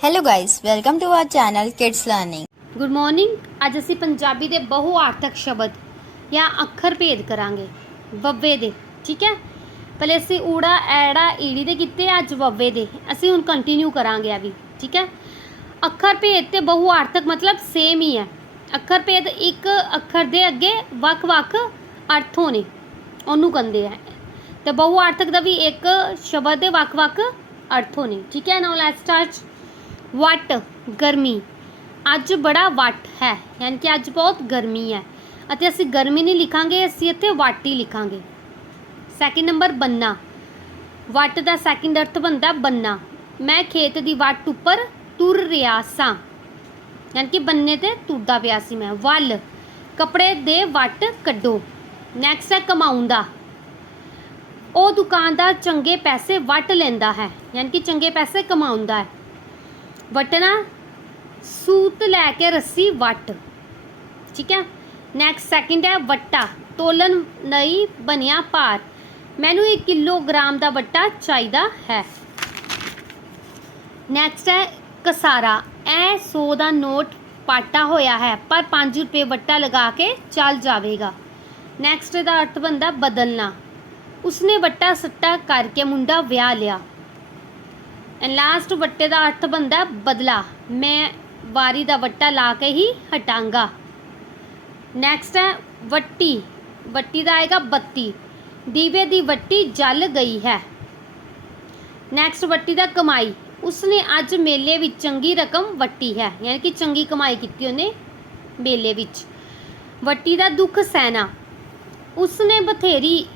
Hello guys, welcome to our channel Kids Learning. Good morning ਅੱਜ ਅਸੀਂ ਪੰਜਾਬੀ ਦੇ ਬਹੁਆਰਥਕ ਸ਼ਬਦ ਜਾਂ ਅੱਖਰ ਭੇਦ ਕਰਾਂਗੇ। ਬੱਬੇ ਦੇ ਠੀਕ ਹੈ? ਪਹਿਲੇ ਅਸੀਂ ਊੜਾ ਐੜਾ ਈੜੀ ਦੇ ਕੀਤੇ ਅੱਜ ਬੱਬੇ ਦੇ। ਅਸੀਂ ਹੁਣ ਕੰਟੀਨਿਊ ਕਰਾਂਗੇ ਆ ਵੀ ਠੀਕ ਹੈ? ਅੱਖਰ ਭੇਦ ਤੇ ਬਹੁਆਰਥਕ ਮਤਲਬ ਸੇਮ ਹੀ ਹੈ। ਅੱਖਰ ਭੇਦ ਇੱਕ ਅੱਖਰ ਦੇ ਅੱਗੇ ਵੱਖ-ਵੱਖ ਅਰਥ ਹੋਣੇ ਉਹਨੂੰ ਕਹਿੰਦੇ ਆ। ਤੇ ਬਹੁਆਰਥਕ ਦਾ ਵੀ ਇੱਕ ਸ਼ਬਦ ਦੇ ਵੱਖ-ਵੱਖ ਅਰਥ ਹੋਣੇ ਠੀਕ ਹੈ? ਨਾਓ ਲੈਟਸ ਸਟਾਰਟ ਵਟ, ਗਰਮੀ। ਅੱਜ ਬੜਾ ਵਟ ਹੈ, ਯਾਨੀ ਕਿ ਅੱਜ ਬਹੁਤ ਗਰਮੀ ਹੈ। ਅਤੇ ਅਸੀਂ ਗਰਮੀ ਨਹੀਂ ਲਿਖਾਂਗੇ, ਅਸੀਂ ਇੱਥੇ ਵਟ ਹੀ ਲਿਖਾਂਗੇ। ਸੈਕਿੰਡ ਨੰਬਰ ਬੰਨਾ। ਵਟ ਦਾ ਸੈਕਿੰਡ ਅਰਥ ਬਣਦਾ ਬੰਨਾ। ਮੈਂ ਖੇਤ ਦੀ ਵਟ ਉੱਪਰ ਤੁਰ ਰਿਹਾ ਸਾਂ। ਯਾਨੀ ਕਿ ਬੰਨੇ ਤੇ ਤੁਰਦਾ ਪਿਆ ਸੀ ਮੈਂ। ਵੱਲ, ਕੱਪੜੇ ਦੇ ਵਟ ਕੱਢੋ। ਨੈਕਸਟ ਹੈ ਕਮਾਉਂਦਾ। ਉਹ ਦੁਕਾਨਦਾਰ ਚੰਗੇ ਪੈਸੇ ਵਟ ਲੈਂਦਾ ਹੈ। ਯਾਨੀ ਕਿ ਚੰਗੇ ਪੈਸੇ ਕਮਾਉਂਦਾ ਹੈ। ਵਟਣਾ ਸੂਤ ਲੈ ਕੇ ਰੱਸੀ ਵੱਟ। ਠੀਕ ਹੈ? ਨੈਕਸਟ ਸੈਕਿੰਡ ਹੈ ਵੱਟਾ। ਤੋਲਨ ਨਹੀਂ ਬਣਿਆ ਭਾਰ। ਮੈਨੂੰ 1 ਕਿਲੋਗ੍ਰਾਮ ਦਾ ਵੱਟਾ ਚਾਹੀਦਾ ਹੈ। ਨੈਕਸਟ ਹੈ ਕਸਾਰਾ। ਇਹ 100 ਦਾ ਨੋਟ ਪਾਟਾ ਹੋਇਆ ਹੈ, ਪਰ 5 ਰੁਪਏ ਵੱਟਾ ਲਗਾ ਕੇ ਚੱਲ ਜਾਵੇਗਾ। ਨੈਕਸਟ ਦਾ ਅਰਥ ਬੰਦਾ ਬਦਲਣਾ। ਉਸਨੇ ਵੱਟਾ ਸੱਟਾ ਕਰਕੇ ਮੁੰਡਾ ਵਿਆਹ ਲਿਆ। ਐਂਡ ਲਾਸਟ ਵੱਟੇ ਦਾ ਅਰਥ ਬੰਦਾ ਬਦਲਾ। ਮੈਂ ਵਾਰੀ ਦਾ ਵੱਟਾ ਲਾ ਕੇ ਹੀ ਹਟਾਂਗਾ। ਨੈਕਸਟ ਹੈ ਵੱਟੀ। ਵੱਟੀ ਦਾ ਆਏਗਾ ਬੱਤੀ। ਦੀਵੇ ਦੀ ਵੱਟੀ ਜਲ ਗਈ ਹੈ। ਨੈਕਸਟ ਵੱਟੀ ਦਾ ਕਮਾਈ। ਉਸਨੇ ਅੱਜ ਮੇਲੇ ਵਿੱਚ ਚੰਗੀ ਰਕਮ ਵੱਟੀ ਹੈ। ਯਾਨੀ ਕਿ ਚੰਗੀ ਕਮਾਈ ਕੀਤੀ ਉਹਨੇ ਮੇਲੇ ਵਿੱਚ। ਵੱਟੀ ਦਾ ਦੁੱਖ ਸਹਿਣਾ। ਉਸਨੇ ਬਥੇਰੀ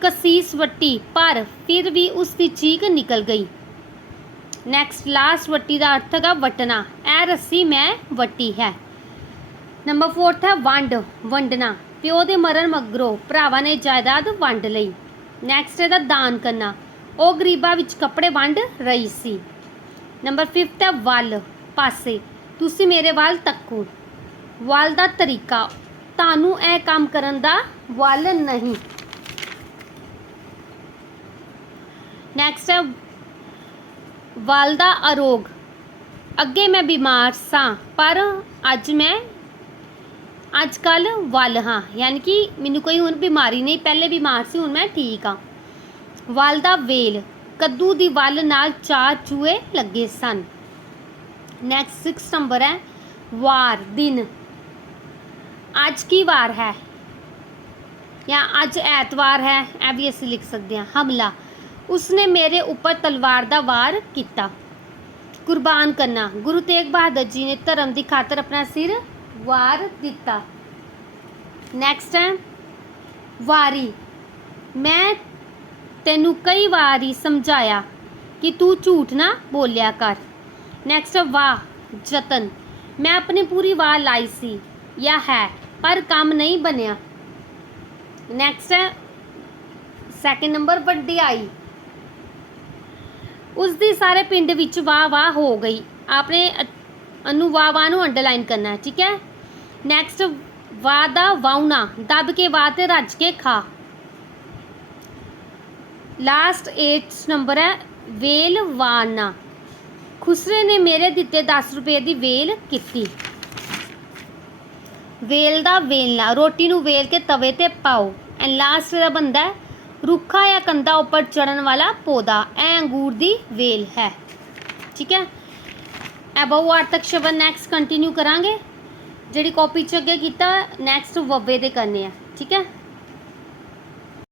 ਕਸੀਸ ਵੱਟੀ, ਪਰ ਫਿਰ ਵੀ ਉਸ ਦੀ ਚੀਕ ਨਿਕਲ ਗਈ। ਨੈਕਸਟ ਲਾਸਟ ਵੱਟੀ ਦਾ ਅਰਥ ਹੈਗਾ ਵਟਣਾ। ਇਹ ਰੱਸੀ ਮੈਂ ਵੱਟੀ ਹੈ। ਨੰਬਰ 4 ਹੈ ਵੰਡ, ਵੰਡਣਾ। ਪਿਓ ਦੇ ਮਰਨ ਮਗਰੋਂ ਭਰਾਵਾਂ ਨੇ ਜਾਇਦਾਦ ਵੰਡ ਲਈ। ਨੈਕਸਟ ਇਹਦਾ ਦਾਨ ਕਰਨਾ। ਉਹ ਗਰੀਬਾਂ ਵਿੱਚ ਕੱਪੜੇ ਵੰਡ ਰਹੀ ਸੀ। ਨੰਬਰ 5 ਹੈ ਵੱਲ, ਪਾਸੇ। ਤੁਸੀਂ ਮੇਰੇ ਵੱਲ ਤੱਕੋ। ਵੱਲ ਦਾ ਤਰੀਕਾ, ਤੁਹਾਨੂੰ ਇਹ ਕੰਮ ਕਰਨ ਦਾ ਵੱਲ ਨਹੀਂ। ਨੈਕਸਟ ਹੈ ਵੱਲ ਦਾ ਅਰੋਗ। ਅੱਗੇ ਮੈਂ ਬਿਮਾਰ ਸਾਂ, ਪਰ ਅੱਜ ਮੈਂ, ਅੱਜ ਕੱਲ ਵੱਲ ਹਾਂ। ਯਾਨੀ ਕਿ ਮੈਨੂੰ ਕੋਈ ਹੁਣ ਬਿਮਾਰੀ ਨਹੀਂ, ਪਹਿਲੇ ਬਿਮਾਰ ਸੀ, ਹੁਣ ਮੈਂ ਠੀਕ ਹਾਂ। ਵੱਲ ਦਾ ਵੇਲ, ਕੱਦੂ ਦੀ ਵੱਲ ਨਾਲ ਚਾਰ ਚੂਹੇ ਲੱਗੇ ਸਨ। ਨੈਕਸਟ 6 ਨੰਬਰ ਹੈ, ਵਾਰ, ਦਿਨ। ਅੱਜ ਕੀ ਵਾਰ ਹੈ? ਜਾਂ ਅੱਜ ਐਤਵਾਰ ਹੈ, ਇਹ ਵੀ ਅਸੀਂ ਲਿਖ ਸਕਦੇ ਹਾਂ। ਹਮਲਾ। ਉਸਨੇ ਮੇਰੇ ਉੱਪਰ ਤਲਵਾਰ ਦਾ ਵਾਰ ਕੀਤਾ। ਕੁਰਬਾਨ ਕਰਨਾ। ਗੁਰੂ ਤੇਗ ਬਹਾਦਰ ਜੀ ਨੇ ਧਰਮ ਦੀ ਖਾਤਰ ਆਪਣਾ ਸਿਰ ਵਾਰ ਦਿੱਤਾ। ਨੈਕਸਟ ਹੈ, ਵਾਰੀ। ਮੈਂ ਤੈਨੂੰ ਕਈ ਵਾਰੀ ਸਮਝਾਇਆ ਕਿ ਤੂੰ ਝੂਠ ਨਾ ਬੋਲਿਆ ਕਰ। ਨੈਕਸਟ ਵਾਹ, ਯਤਨ। ਮੈਂ ਆਪਣੀ ਪੂਰੀ ਵਾਹ ਲਾਈ ਸੀ ਜਾਂ ਹੈ, ਪਰ ਕੰਮ ਨਹੀਂ ਬਣਿਆ। ਨੈਕਸਟ ਸੈਕਿੰਡ ਨੰਬਰ ਵਡਿਆਈ ਉਸ ਦੀ ਸਾਰੇ ਪਿੰਡ ਵਿੱਚ ਵਾਹ ਵਾਹ ਹੋ ਗਈ। ਆਪਣੇ ਅਨੂ ਵਾਹ ਵਾਹ ਨੂੰ ਅੰਡਰਲਾਈਨ ਕਰਨਾ ਹੈ ਠੀਕ ਹੈ? ਨੈਕਸਟ ਵਾਹ ਦਾ ਵਾਉਣਾ ਦੱਬ ਕੇ ਵਾਹ ਤੇ ਰੱਜ ਕੇ ਖਾ। ਲਾਸਟ 8 ਨੰਬਰ ਹੈ, ਵੇਲ ਵਾਣਾ ਖੁਸਰੇ ਨੇ ਮੇਰੇ ਦਿੱਤੇ 10 ਰੁਪਏ ਦੀ ਵੇਲ ਕੀਤੀ। ਵੇਲ ਦਾ ਵੇਲਣਾ, ਰੋਟੀ ਨੂੰ ਵੇਲ ਕੇ ਤਵੇ ਤੇ ਪਾਓ। ਐਂਡ ਲਾਸਟ ਦਾ ਬੰਦਾ ਹੈ ਰੁੱਖਾ ਜਾਂ ਕੰਦਾ ਉੱਪਰ ਚੜਨ ਵਾਲਾ ਪੌਦਾ। ਇਹ ਅੰਗੂਰ ਦੀ ਵੇਲ ਹੈ। ਠੀਕ ਹੈ? ਇਹ ਬਹੁਆਰਥਕ ਸ਼ਬਦ ਨੈਕਸਟ ਕੰਟੀਨਿਊ ਕਰਾਂਗੇ। ਜਿਹੜੀ ਕਾਪੀ ਚ ਅੱਗੇ ਕੀਤਾ ਨੈਕਸਟ ਵਵੇ ਦੇ ਕਰਨੇ ਆ। ਠੀਕ ਹੈ?